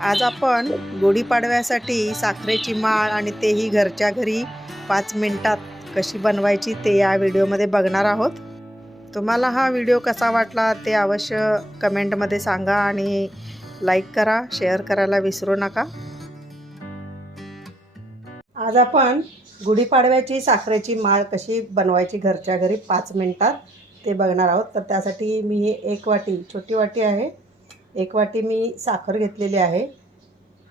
आज आपण गुढीपाडव्यासाठी साखरेची माळ आणि तेही घरच्या घरी पाच मिनटात कशी बनवायची ते या व्हिडिओमध्ये बघणार आहोत. तुम्हाला हा व्हिडिओ कसा वाटला ते अवश्य कमेंटमध्ये सांगा आणि लाईक करा शेअर करायला विसरू नका. आज आपण गुढीपाडव्याची साखरेची माळ कशी बनवायची घरच्या घरी पाच मिनटात ते बघणार आहोत. तर त्यासाठी मी एक वाटी छोटी वाटी आहे. एक वाटी मी साखर घेतलेली आहे.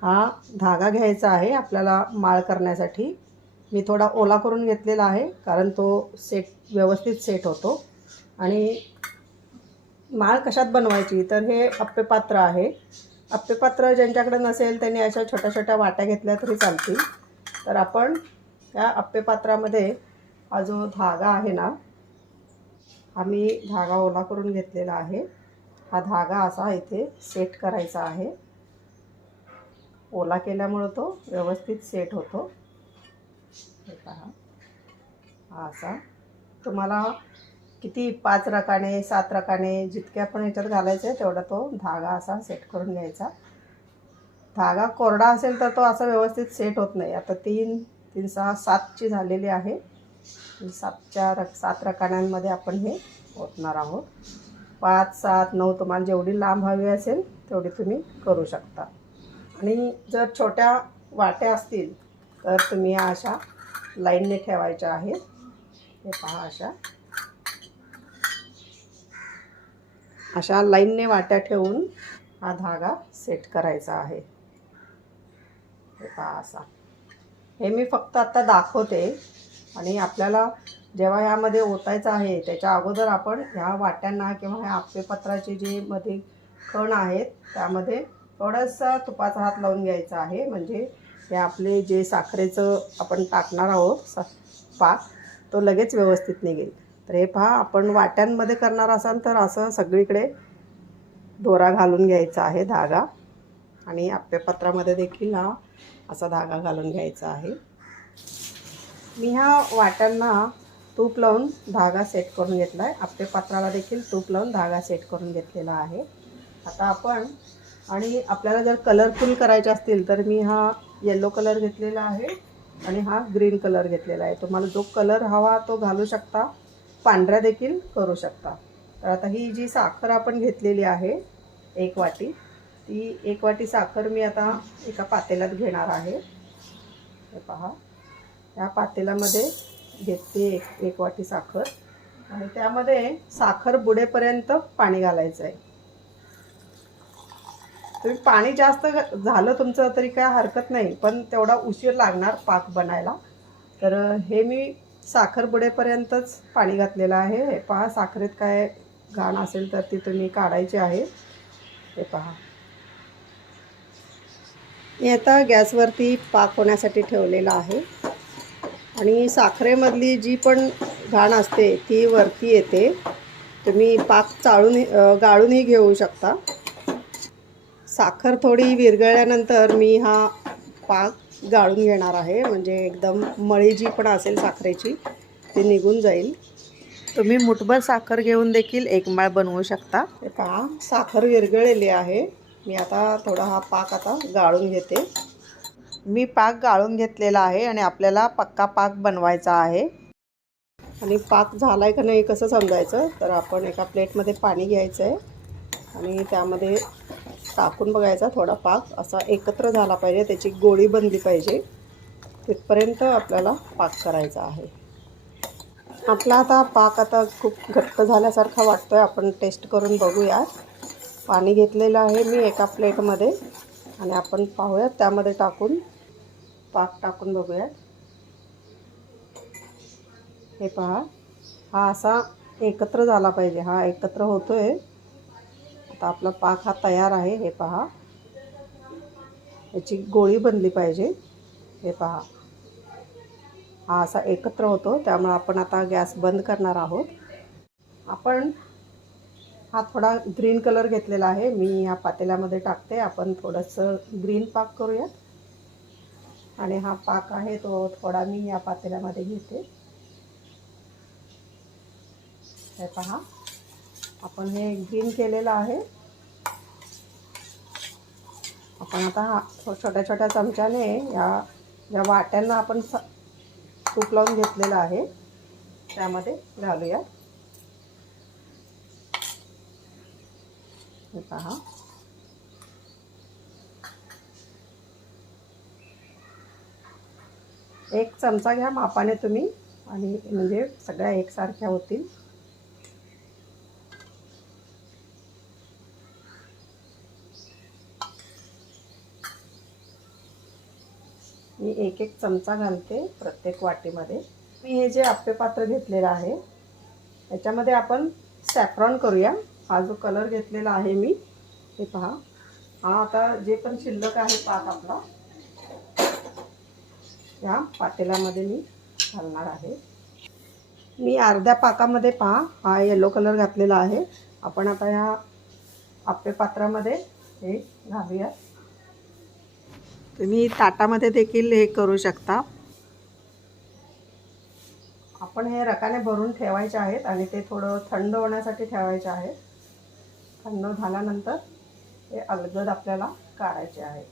हा धागा घ्यायचा आहे आपल्याला माळ करण्यासाठी. मी थोडा ओला करून घेतलेला आहे कारण तो सेट व्यवस्थित सेट होतो. आणि माळ कशात बनवायची? तर हे अप्पेपात्र आहे. अप्पेपात्र ज्यांच्याकडे नसेल त्यांनी अशा छोट्या छोट्या वाट्या घेतल्या तरी चालतील. तर आपण त्या अप्पेपात्रामध्ये हा जो धागा आहे ना हा मी धागा ओला करून घेतलेला आहे. हा धागा असा इथे सेट करायचा आहे. ओला केल्यामुळं तो व्यवस्थित सेट होतो. हे पहा. हा असा. तुम्हाला किती पाच रकाने सात रकाने जितके आपण ह्याच्यात घालायचं आहे तेवढा तो धागा असा सेट करून घ्यायचा. धागा कोरडा असेल तर तो असा व्यवस्थित सेट होत नाही. आता तीन तीन सहा सातची झालेली आहे. सातच्या रक सात रकान्यांमध्ये आपण हे ओतणार आहोत. पाच सात नऊ तुम्हाला जेवढी लांब हवी असेल तेवढी तुम्ही करू शकता. आणि जर छोट्या वाट्या असतील तर तुम्ही या अशा लाईनने ठेवायच्या आहेत. हे पहा अशा. अशा लाईनने वाट्या ठेवून हा धागा सेट करायचा आहे. हे पहा असा. हे मी फक्त आत्ता दाखवते आणि आपल्याला जेव्हा ह्यामध्ये ओतायचं आहे त्याच्या अगोदर आपण ह्या वाट्यांना किंवा ह्या आप्पेपत्राचे जे मध्ये कण आहेत त्यामध्ये थोडंसं तुपाचा हात लावून घ्यायचा आहे. म्हणजे हे आपले जे साखरेचं आपण टाकणार आहोत सा पाक तो लगेच व्यवस्थित निघेल. तर हे पहा आपण वाट्यांमध्ये करणार असाल तर असं सगळीकडे दोरा घालून घ्यायचा आहे धागा. आणि आप्यपत्रामध्ये देखील हा असा धागा घालून घ्यायचा आहे. मी ह्या वाट्यांना तूप लावून धागा सेट करून घेतला आहे आपल्या पात्राला देखील तूप लावून धागा सेट करून घेतलेला आहे. आता आपण आणि आपल्याला जर कलरफुल करायचे असतील तर मी हा येलो कलर घेतलेला आहे आणि हा ग्रीन कलर घेतलेला आहे. तुम्हाला जो कलर हवा तो घालू शकता पांढऱ्या देखील करू शकता. तर आता ही जी साखर आपण घेतलेली आहे एक वाटी ती एक वाटी साखर मी आता एका पातेल्यात घेणार आहे. हे पहा. या पातेल्यामध्ये घेतली एक एक वाटी साखर. आणि त्यामध्ये साखर बुडेपर्यंत पाणी घालायचं आहे तुम्ही पाणी जास्त घ- झालं तुमचं तरी काय हरकत नाही पण तेवढा उशीर लागणार पाक बनायला. तर हे मी साखर बुडेपर्यंतच पाणी घातलेलं आहे. हे पहा साखरेत काय घाण असेल तर ती तुम्ही काढायची आहे. हे पहा. मी आता गॅसवरती पाक होण्यासाठी ठेवलेला आहे. आणि साखरेमधली जी पण घाण असते ती वरती येते. तुम्ही पाक चाळून गाळूनही घेऊ शकता. साखर थोडी विरघळल्यानंतर मी हा पाक गाळून घेणार आहे. म्हणजे एकदम मळी जी पण असेल साखरेची ती निघून जाईल. तुम्ही मुठभर साखर घेऊन देखील एक माळ बनवू शकता. हे पहा साखर विरघळलेली आहे. मी आता थोडा हा पाक आता गाळून घेते. मी पाक गाळून घेतलेला आहे आणि आपल्याला पक्का पाक बनवायचा आहे. आणि पाक झाला आहे का नाही कसं समजायचं? तर आपण एका प्लेटमध्ये पाणी घ्यायचं आहे आणि त्यामध्ये टाकून बघायचा थोडा पाक. असा एकत्र झाला पाहिजे त्याची गोळी बनली पाहिजे. तिथपर्यंत आपल्याला पाक करायचा आहे. आपला आता पाक आता खूप घट्ट झाल्यासारखा वाटतो आहे आपण टेस्ट करून बघूयात. पाणी घेतलेलं आहे मी एका प्लेटमध्ये आणि आपण पाहूयात त्यामध्ये टाकून पाक टाकून बघूयात. हे पहा हा असा एकत्र झाला पाहिजे. हा एकत्र होतोय. आता आपला पाक हा तयार आहे हे पहा. याची गोळी बनली पाहिजे हे पहा. हा असा एकत्र होतो त्यामुळे आपण आता गॅस बंद करणार आहोत. आपण हा थोडा ग्रीन कलर घेतलेला आहे. मी ह्या पातेल्यामध्ये टाकते. आपण थोडंसं ग्रीन पाक करूयात. आणि हा पाक आहे तो थोडा मी या पातेल्यामध्ये घेते. हे पहा, आपण हे ग्रीन केलेलं आहे. आपण आता हा छोट्या छोट्या चमच्याने या ज्या वाट्यांना आपण स तूप लावून घेतलेलं आहे. त्यामध्ये घालूया हे पहा. एक चमचा घ्या मापाने तुम्ही आणि म्हणजे सगळ्या एकसारख्या होतील. मी एक एक चमचा घालते प्रत्येक वाटीमध्ये. मी हे जे आप्पे पात्र घेतलेलं आहे याच्यामध्ये आपण सॅफ्रॉन करूया. हा जो कलर घेतलेला आहे मी हे पहा. हा आता जे पण शिल्लक आहे पात आपला या पातेल्यामध्ये मी घालणार आहे. मी अर्ध्या पाकामध्ये पहा हा येलो कलर घातलेला आहे. आपण आता ह्या आप्पे पात्रामध्ये हे घालूया. तुम्ही ताटामध्ये देखील हे करू शकता. आपण हे रकाने भरून ठेवायचे आहेत आणि ते थोडं थंड होण्यासाठी ठेवायचे आहे थंड झाल्यानंतर हे अलगद आपल्याला काढायचे आहे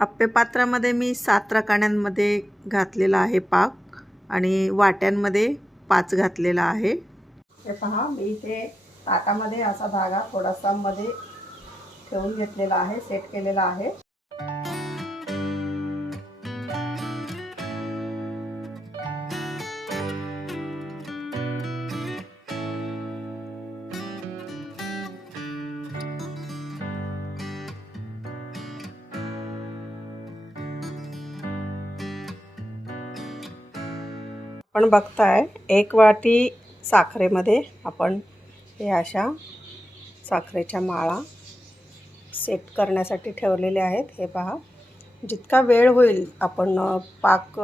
आप्पे पात्रामध्ये मी सात रकाण्यांमध्ये घातलेला आहे पाक आणि वाट्यांमध्ये पाच घातलेला आहे. हे पहा मी इथे ताटामध्ये असा धागा थोडासा मध्ये ठेवून घेतलेला आहे सेट केलेला आहे. आपण बघताय एक वाटी साखरेमध्ये आपण हे अशा साखरेच्या माळा सेट करण्यासाठी ठेवलेले आहेत. हे पहा जितका वेळ होईल आपण पाक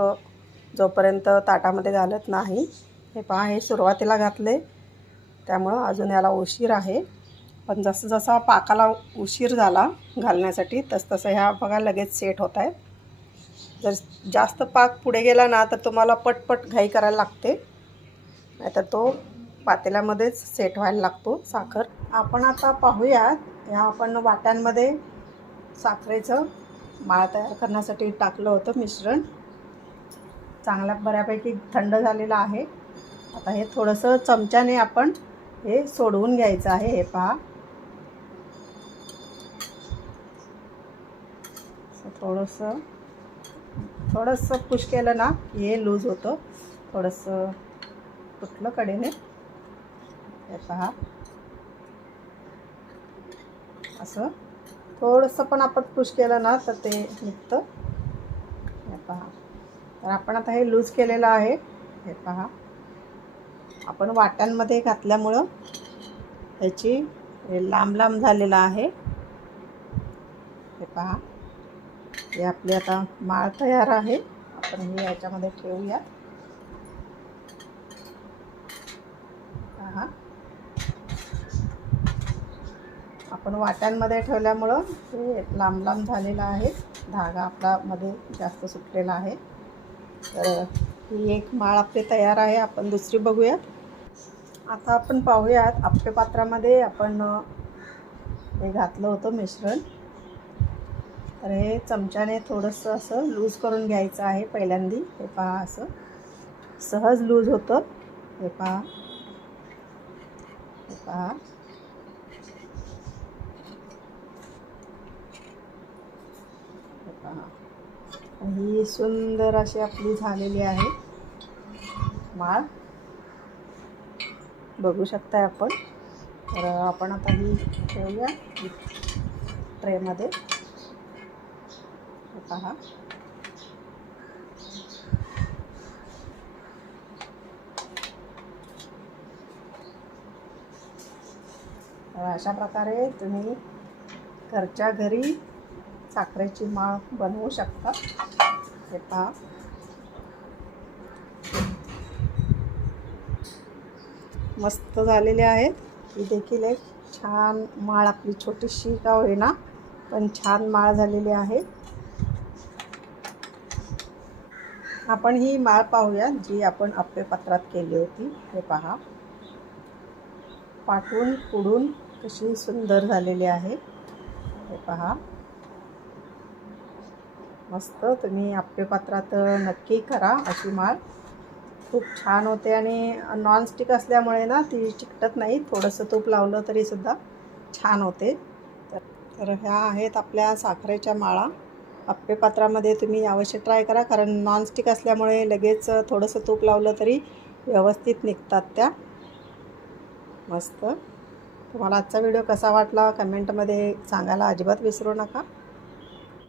जोपर्यंत ताटामध्ये घालत नाही हे पहा हे सुरुवातीला घातले त्यामुळं अजून याला उशीर आहे. पण जसं जसा पाकाला उशीर झाला घालण्यासाठी तस तसं ह्या बघा लगेच सेट होत आहेत. जर जास्त पाक पुढे गेला ना तर तुम्हाला पटपट घाई करायला लागते. नाहीतर तो पातेल्यामध्येच सेट व्हायला लागतो साखर. आपण आता पाहूयात ह्या आपण वाट्यांमध्ये साखरेचं माळ तयार करण्यासाठी टाकलं होतं मिश्रण. चांगल्या बऱ्यापैकी थंड झालेलं आहे. आता हे थोडंसं चमच्याने आपण हे सोडवून घ्यायचं आहे हे पहा. असं थोडंसं थोडंसं पुश केलं ना हे लूज होतं. थोडंसं तुटलं कडेने. हे पहा. असं. थोडंसं पण आपण पुश केलं ना तर ते निघतं. हे पहा. तर आपण आता हे लूज केलेलं आहे. हे पहा. आपण वाट्यांमध्ये घातल्यामुळं त्याची हे लांब लांब झालेलं आहे. हे पहा. हे आपली आता माळ तयार आहे. आपण हे याच्यामध्ये ठेवूया. पहा. आपण वाट्यांमध्ये ठेवल्यामुळं ते लांब लांब झालेलं आहे. धागा आपला मध्ये जास्त सुटलेला आहे. तर ही एक माळ आपली तयार आहे. आपण दुसरी बघूया आता आपण पाहूयात आप्पे पात्रामध्ये आपण हे घातलं होतं मिश्रण. तर हे चमच्याने थोडंसं असं लूज करून घ्यायचं आहे पहिल्यांदी. हे पहा असं. सहज लूज होतं. हे पहा. हे पहा. हे पहा. ही सुंदर अशी आपली झालेली आहे माळ. बघू शकताय आपण. तर आपण आता ही ठेवूया. ट्रेमध्ये. पहा. अशा प्रकारे तुम्ही घरच्या घरी साखरेची माळ बनवू शकता. हे पहा. मस्त झालेले आहेत. ही देखील एक छान माळ आपली छोटीशी का होईना पण छान माळ झालेली आहे. आपण ही माळ पाहूया जी आपण आप्पेपत्रात केली होती. हे पहा. पाठवून पुढून कशी सुंदर झालेली आहे. हे पहा. मस्त तुम्ही आप्पे पात्रात नक्की करा अशी माळ. खूप छान होते आणि नॉनस्टिक असल्यामुळे ना ती चिकटत नाही. थोडंसं तूप लावलं तरीसुद्धा छान होते. तर तर ह्या आहेत आपल्या साखरेच्या माळा. अप्पेपात्रामध्ये तुम्ही अवश्य ट्राय करा कारण नॉनस्टिक असल्यामुळे लगेच थोडंसं तूप लावलं तरी व्यवस्थित निघतात त्या. मस्त. तुम्हाला आजचा व्हिडिओ कसा वाटला? कमेंटमध्ये सांगायला अजिबात विसरू नका.